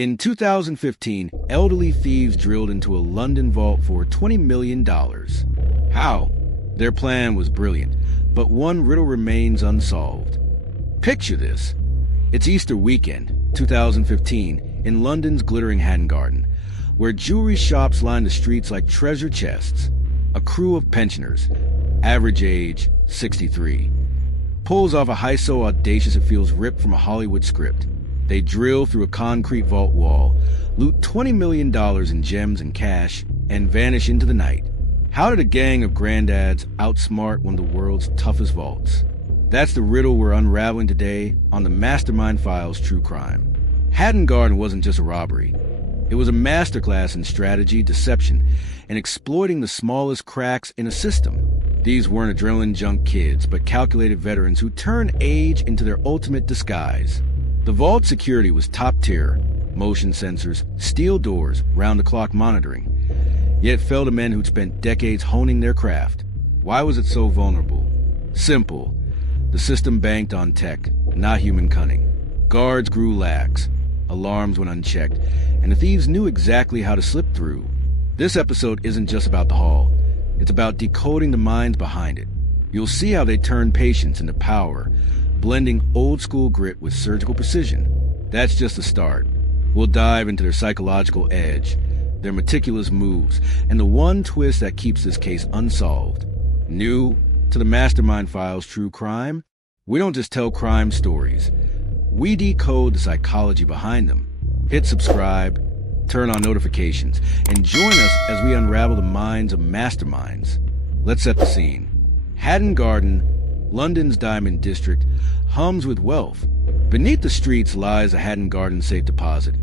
In 2015, elderly thieves drilled into a London vault for $20 million. How? Their plan was brilliant, but one riddle remains unsolved. Picture this. It's Easter weekend, 2015, in London's glittering Hatton Garden, where jewelry shops line the streets like treasure chests. A crew of pensioners, average age 63, pulls off a heist so audacious it feels ripped from a Hollywood script. They drill through a concrete vault wall, loot $20 million in gems and cash, and vanish into the night. How did a gang of Granddads outsmart one of the world's toughest vaults? That's the riddle we're unraveling today on the Mastermind Files True Crime. Hatton Garden wasn't just a robbery. It was a masterclass in strategy, deception, and exploiting the smallest cracks in a system. These weren't adrenaline-junk kids, but calculated veterans who turned age into their ultimate disguise. The vault security was top tier, motion sensors, steel doors, round-the-clock monitoring. Yet it fell to men who'd spent decades honing their craft. Why was it so vulnerable? Simple. The system banked on tech, not human cunning. Guards grew lax, alarms went unchecked, and the thieves knew exactly how to slip through. This episode isn't just about the haul. It's about decoding the minds behind it. You'll see how they turn patience into power, blending old-school grit with surgical precision. That's just the start. We'll dive into their psychological edge, their meticulous moves, and the one twist that keeps this case unsolved. New to the Mastermind Files True Crime? We don't just tell crime stories. We decode the psychology behind them. Hit subscribe, turn on notifications, and join us as we unravel the minds of masterminds. Let's set the scene. Hatton Garden, London's Diamond District, hums with wealth. Beneath the streets lies a Hatton Garden safe deposit,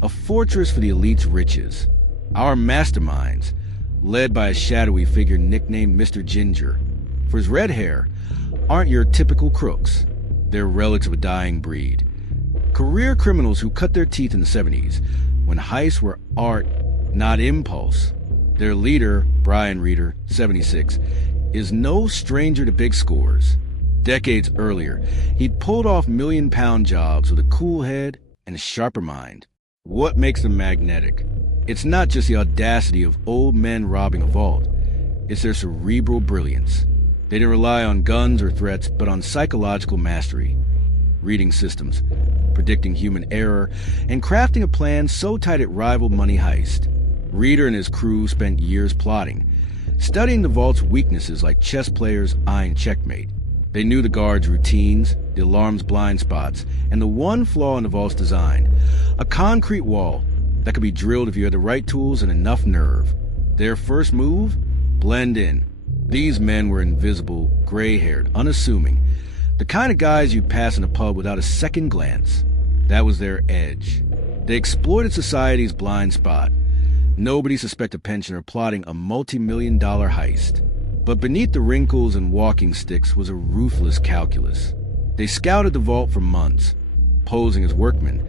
a fortress for the elite's riches. Our masterminds, led by a shadowy figure nicknamed Mr. Ginger, for his red hair, aren't your typical crooks. They're relics of a dying breed. Career criminals who cut their teeth in the 70s, when heists were art, not impulse. Their leader, Brian Reader, 76, is no stranger to big scores. Decades earlier, he'd pulled off million-pound jobs with a cool head and a sharper mind. What makes them magnetic? It's not just the audacity of old men robbing a vault. It's their cerebral brilliance. They didn't rely on guns or threats, but on psychological mastery. Reading systems, predicting human error, and crafting a plan so tight it rivaled money heist. Reader and his crew spent years plotting, studying the vault's weaknesses like chess players eyeing checkmate. They knew the guards' routines, the alarm's blind spots, and the one flaw in the vault's design, a concrete wall that could be drilled if you had the right tools and enough nerve. Their first move? Blend in. These men were invisible, gray-haired, unassuming, the kind of guys you'd pass in a pub without a second glance. That was their edge. They exploited society's blind spot. Nobody suspected a pensioner plotting a multi-million-dollar heist. But beneath the wrinkles and walking sticks was a ruthless calculus. They scouted the vault for months, posing as workmen,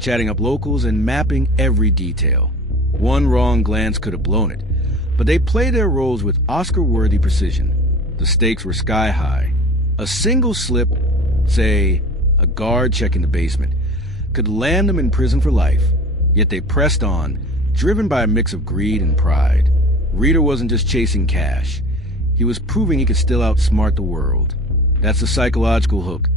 chatting up locals and mapping every detail. One wrong glance could have blown it, but they played their roles with Oscar-worthy precision. The stakes were sky-high. A single slip, say, a guard checking the basement, could land them in prison for life. Yet they pressed on, driven by a mix of greed and pride. Reader wasn't just chasing cash. He was proving he could still outsmart the world. That's the psychological hook.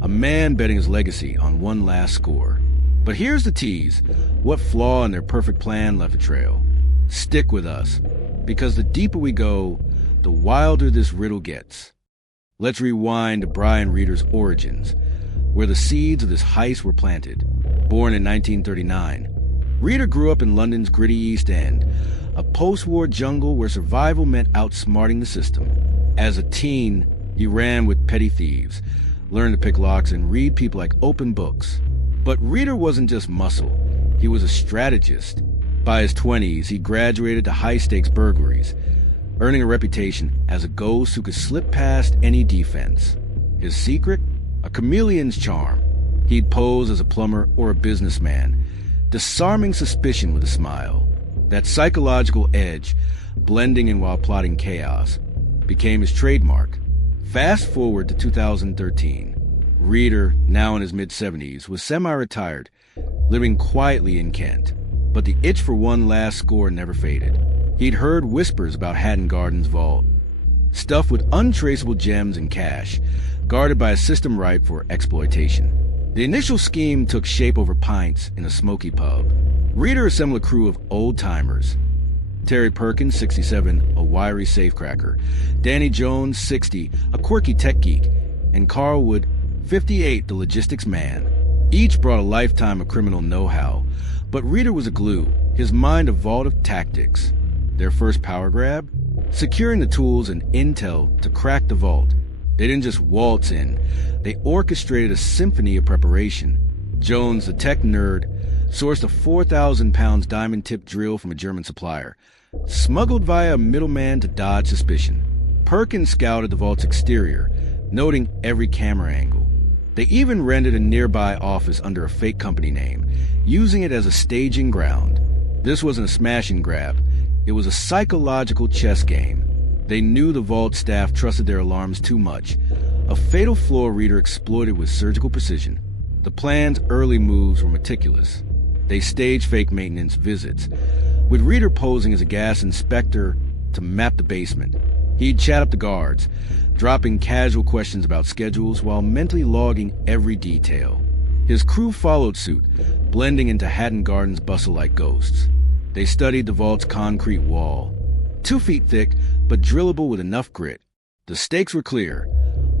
A man betting his legacy on one last score. But here's the tease. What flaw in their perfect plan left a trail? Stick with us, because the deeper we go, the wilder this riddle gets. Let's rewind to Brian Reader's origins, where the seeds of this heist were planted. Born in 1939, Reader grew up in London's gritty East End, a post-war jungle where survival meant outsmarting the system. As a teen, he ran with petty thieves, learned to pick locks and read people like open books. But Reader wasn't just muscle. He was a strategist. By his 20s, he graduated to high-stakes burglaries, earning a reputation as a ghost who could slip past any defense. His secret? A chameleon's charm. He'd pose as a plumber or a businessman, disarming suspicion with a smile. That psychological edge, blending in while plotting chaos, became his trademark. Fast forward to 2013. Reader, now in his mid-70s, was semi-retired, living quietly in Kent. But the itch for one last score never faded. He'd heard whispers about Hatton Garden's vault, stuffed with untraceable gems and cash, guarded by a system ripe for exploitation. The initial scheme took shape over pints in a smoky pub. Reader assembled a crew of old-timers. Terry Perkins, 67, a wiry safecracker. Danny Jones, 60, a quirky tech geek. And Carl Wood, 58, the logistics man. Each brought a lifetime of criminal know-how. But Reader was a glue, his mind a vault of tactics. Their first power grab? Securing the tools and intel to crack the vault. They didn't just waltz in. They orchestrated a symphony of preparation. Jones, the tech nerd, sourced a 4,000 pounds diamond-tipped drill from a German supplier, smuggled via a middleman to dodge suspicion. Perkins scouted the vault's exterior, noting every camera angle. They even rented a nearby office under a fake company name, using it as a staging ground. This wasn't a smash and grab. It was a psychological chess game. They knew the vault staff trusted their alarms too much. A fatal flaw Reader exploited with surgical precision. The plan's early moves were meticulous. They staged fake maintenance visits, with Reader posing as a gas inspector to map the basement. He'd chat up the guards, dropping casual questions about schedules while mentally logging every detail. His crew followed suit, blending into Hatton Garden's bustle like ghosts. They studied the vault's concrete wall, 2 feet thick, but drillable with enough grit. The stakes were clear.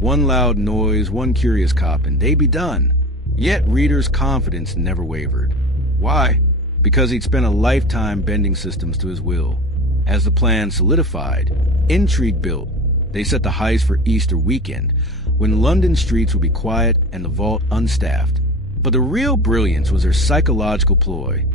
One loud noise, one curious cop, and they'd be done. Yet Reader's confidence never wavered. Why? Because he'd spent a lifetime bending systems to his will. As the plan solidified, intrigue built. They set the heist for Easter weekend, when London streets would be quiet and the vault unstaffed. But the real brilliance was their psychological ploy.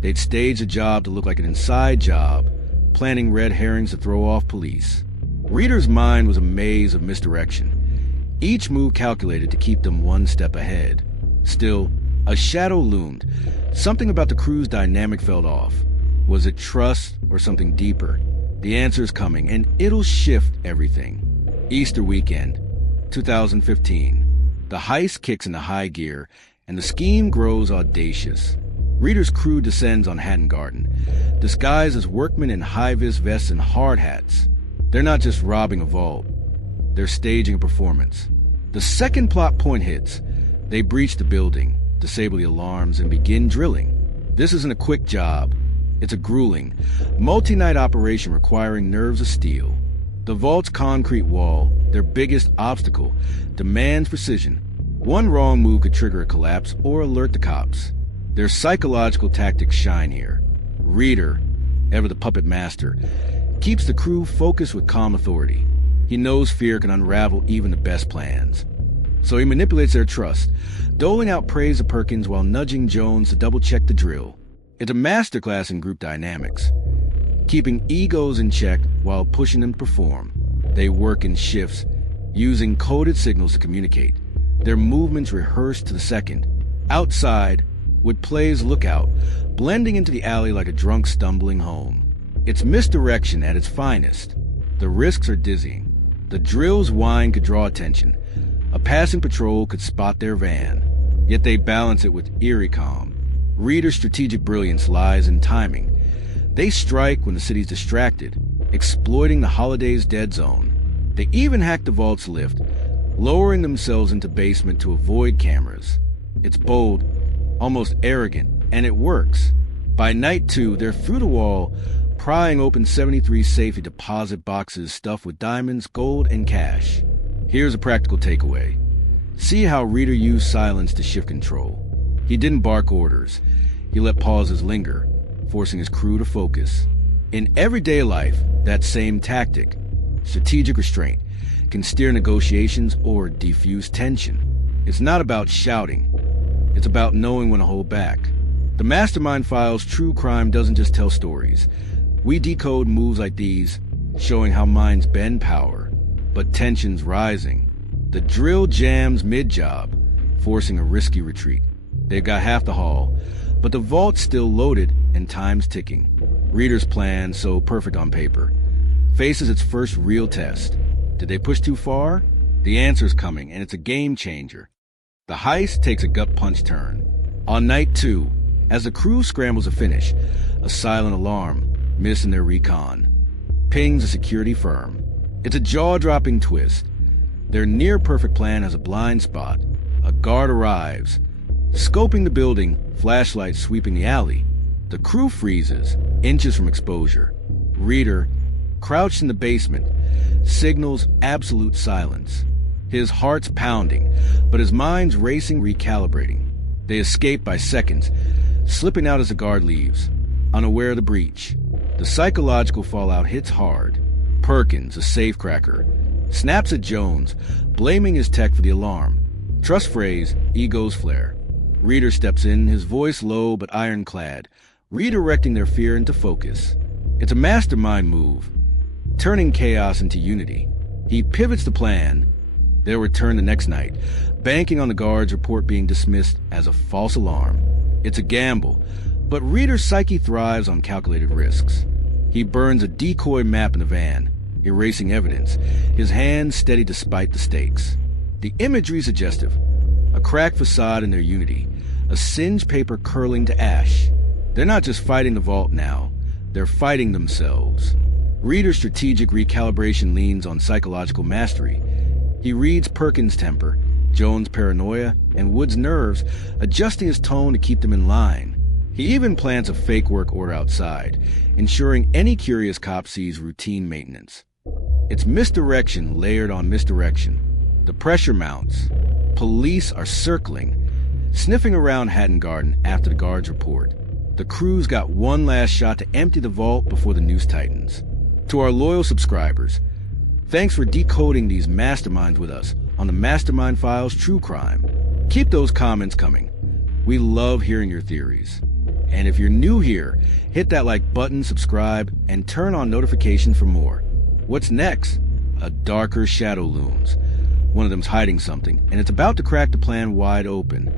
They'd stage a job to look like an inside job, planting red herrings to throw off police. Reader's mind was a maze of misdirection, each move calculated to keep them one step ahead. Still, a shadow loomed. Something about the crew's dynamic felt off. Was it trust or something deeper? The answer's coming, and it'll shift everything. Easter weekend, 2015. The heist kicks into high gear, and the scheme grows audacious. Reader's crew descends on Hatton Garden, disguised as workmen in high-vis vests and hard hats. They're not just robbing a vault. They're staging a performance. The second plot point hits. They breach the building, disable the alarms, and begin drilling. This isn't a quick job. It's a grueling, multi-night operation requiring nerves of steel. The vault's concrete wall, their biggest obstacle, demands precision. One wrong move could trigger a collapse or alert the cops. Their psychological tactics shine here. Reader, ever the puppet master, keeps the crew focused with calm authority. He knows fear can unravel even the best plans. So he manipulates their trust, doling out praise to Perkins while nudging Jones to double-check the drill. It's a masterclass in group dynamics, keeping egos in check while pushing them to perform. They work in shifts, using coded signals to communicate, their movements rehearsed to the second. Outside, Wood plays lookout, blending into the alley like a drunk stumbling home. It's misdirection at its finest. The risks are dizzying. The drill's whine could draw attention. A passing patrol could spot their van. Yet they balance it with eerie calm. Reader's strategic brilliance lies in timing. They strike when the city's distracted, exploiting the holiday's dead zone. They even hack the vault's lift, lowering themselves into basement to avoid cameras. It's bold, almost arrogant, and it works. By night 2, they're through the wall, prying open 73 safety deposit boxes stuffed with diamonds, gold, and cash. Here's a practical takeaway. See how Reader used silence to shift control. He didn't bark orders. He let pauses linger, forcing his crew to focus. In everyday life, that same tactic, strategic restraint, can steer negotiations or defuse tension. It's not about shouting. It's about knowing when to hold back. The Mastermind Files true crime doesn't just tell stories. We decode moves like these, showing how minds bend power, but tension's rising. The drill jams mid-job, forcing a risky retreat. They've got half the haul, but the vault's still loaded and time's ticking. Reader's plan, so perfect on paper, faces its first real test. Did they push too far? The answer's coming, and it's a game changer. The heist takes a gut punch turn. On night 2, as the crew scrambles to finish, a silent alarm, missing their recon, pings a security firm. It's a jaw-dropping twist. Their near-perfect plan has a blind spot. A guard arrives, scoping the building, flashlight sweeping the alley. The crew freezes, inches from exposure. Reader, crouched in the basement, signals absolute silence. His heart's pounding, but his mind's racing, recalibrating. They escape by seconds, slipping out as the guard leaves, unaware of the breach. The psychological fallout hits hard. Perkins, a safecracker, snaps at Jones, blaming his tech for the alarm. Trust phrase, egos flare. Reader steps in, his voice low but ironclad, redirecting their fear into focus. It's a mastermind move, turning chaos into unity. He pivots the plan. They'll return the next night, banking on the guard's report being dismissed as a false alarm. It's a gamble, but Reader's psyche thrives on calculated risks. He burns a decoy map in the van, erasing evidence, his hands steady despite the stakes. The imagery suggestive, a cracked facade in their unity, a singed paper curling to ash. They're not just fighting the vault now, they're fighting themselves. Reader's strategic recalibration leans on psychological mastery. He reads Perkins' temper, Jones' paranoia, and Wood's nerves, adjusting his tone to keep them in line. He even plants a fake work order outside, ensuring any curious cop sees routine maintenance. It's misdirection layered on misdirection. The pressure mounts. Police are circling, sniffing around Hatton Garden after the guards report. The crew's got one last shot to empty the vault before the noose tightens. To our loyal subscribers, thanks for decoding these masterminds with us on the Mastermind Files True Crime. Keep those comments coming. We love hearing your theories. And if you're new here, hit that like button, subscribe, and turn on notifications for more. What's next? A darker shadow looms. One of them's hiding something, and it's about to crack the plan wide open.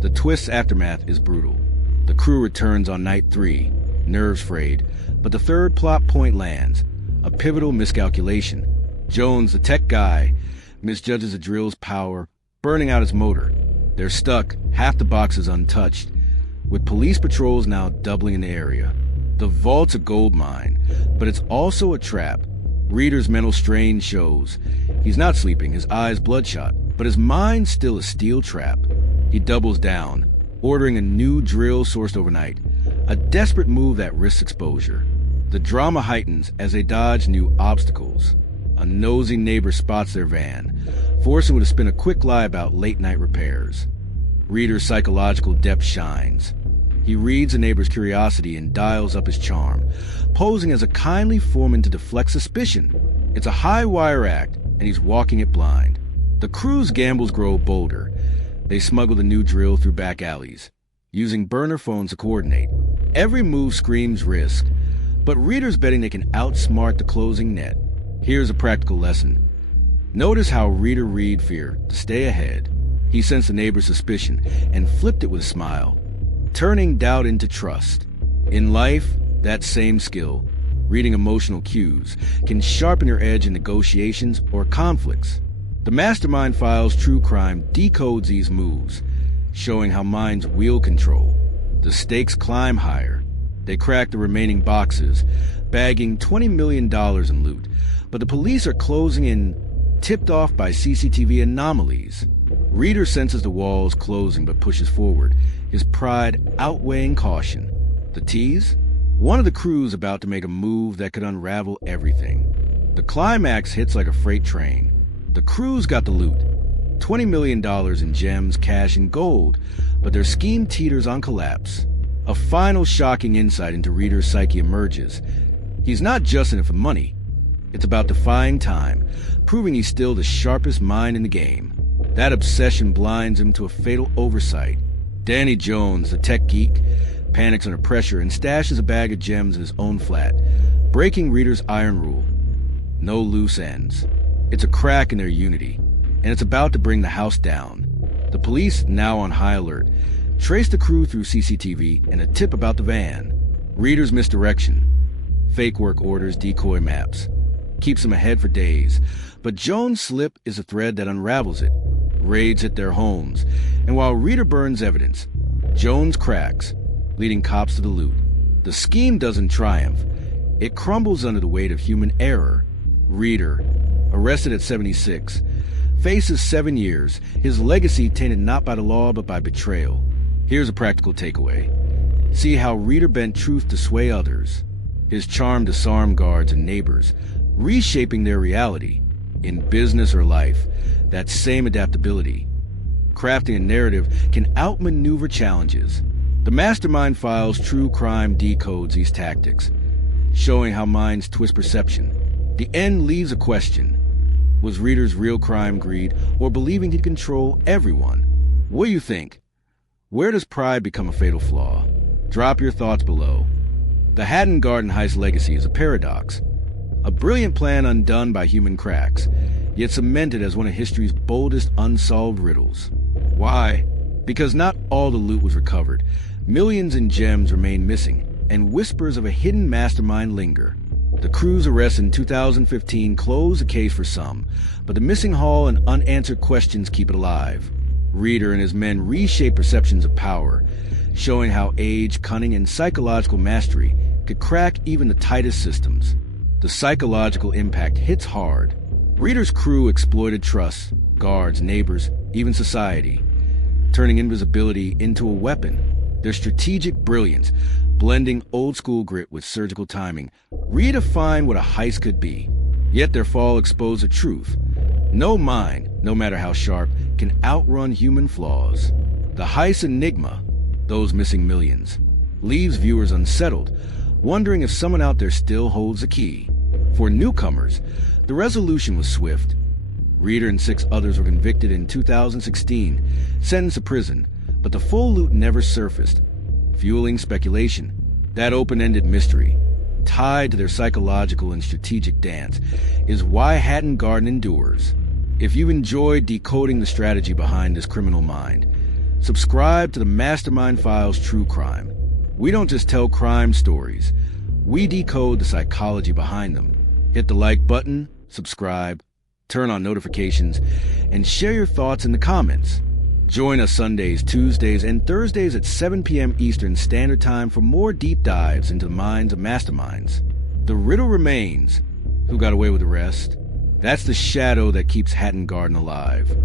The twist's aftermath is brutal. The crew returns on night 3, nerves frayed, but the third plot point lands, a pivotal miscalculation. Jones, the tech guy, misjudges the drill's power, burning out his motor. They're stuck, half the box is untouched, with police patrols now doubling in the area. The vault's a gold mine, but it's also a trap. Reader's mental strain shows. He's not sleeping, his eyes bloodshot, but his mind's still a steel trap. He doubles down, ordering a new drill sourced overnight, a desperate move that risks exposure. The drama heightens as they dodge new obstacles. A nosy neighbor spots their van, forcing him to spin a quick lie about late-night repairs. Reader's psychological depth shines. He reads the neighbor's curiosity and dials up his charm, posing as a kindly foreman to deflect suspicion. It's a high-wire act, and he's walking it blind. The crew's gambles grow bolder. They smuggle the new drill through back alleys, using burner phones to coordinate. Every move screams risk, but Reader's betting they can outsmart the closing net. Here's a practical lesson. Notice how Reader read fear to stay ahead. He sensed the neighbor's suspicion and flipped it with a smile, turning doubt into trust. In life, that same skill, reading emotional cues, can sharpen your edge in negotiations or conflicts. The Mastermind Files True Crime decodes these moves, showing how minds wield control. The stakes climb higher. They crack the remaining boxes, bagging $20 million in loot, but the police are closing in, tipped off by CCTV anomalies. Reader senses the walls closing but pushes forward, his pride outweighing caution. The tease? One of the crew's about to make a move that could unravel everything. The climax hits like a freight train. The crew's got the loot, $20 million in gems, cash, and gold, but their scheme teeters on collapse. A final shocking insight into Reader's psyche emerges. He's not just in it for money. It's about defying time, proving he's still the sharpest mind in the game. That obsession blinds him to a fatal oversight. Danny Jones, the tech geek, panics under pressure and stashes a bag of gems in his own flat, breaking Reader's iron rule. No loose ends. It's a crack in their unity, and it's about to bring the house down. The police, now on high alert, trace the crew through CCTV and a tip about the van. Reader's misdirection. Fake work orders, decoy maps. Keeps him ahead for days. But Jones' slip is a thread that unravels it. Raids hit their homes, and while Reader burns evidence, Jones cracks, leading cops to the loot. The scheme doesn't triumph. It crumbles under the weight of human error. Reader, arrested at 76, faces 7 years, his legacy tainted not by the law but by betrayal. Here's a practical takeaway. See how Reader bent truth to sway others. His charm disarmed guards and neighbors, reshaping their reality. In business or life, that same adaptability. Crafting a narrative can outmaneuver challenges. The Mastermind Files true crime decodes these tactics, showing how minds twist perception. The end leaves a question. Was Reader's real crime greed, or believing he'd control everyone? What do you think? Where does pride become a fatal flaw? Drop your thoughts below. The Hatton Garden Heist legacy is a paradox. A brilliant plan undone by human cracks, yet cemented as one of history's boldest unsolved riddles. Why? Because not all the loot was recovered. Millions in gems remain missing, and whispers of a hidden mastermind linger. The crew's arrest in 2015 closed the case for some, but the missing haul and unanswered questions keep it alive. Reader and his men reshape perceptions of power, showing how age, cunning, and psychological mastery could crack even the tightest systems. The psychological impact hits hard. Reader's crew exploited trust, guards, neighbors, even society, turning invisibility into a weapon. Their strategic brilliance, blending old-school grit with surgical timing, redefined what a heist could be. Yet their fall exposed the truth. No mind, no matter how sharp, can outrun human flaws. The heist enigma, those missing millions, leaves viewers unsettled, wondering if someone out there still holds the key. For newcomers, the resolution was swift. Reader and 6 others were convicted in 2016, sentenced to prison, but the full loot never surfaced, fueling speculation. That open-ended mystery, tied to their psychological and strategic dance, is why Hatton Garden endures. If you enjoyed decoding the strategy behind this criminal mind, subscribe to the Mastermind Files True Crime. We don't just tell crime stories, we decode the psychology behind them. Hit the like button, subscribe, turn on notifications, and share your thoughts in the comments. Join us Sundays, Tuesdays, and Thursdays at 7 p.m. Eastern Standard Time for more deep dives into the minds of masterminds. The riddle remains. Who got away with the rest? That's the shadow that keeps Hatton Garden alive.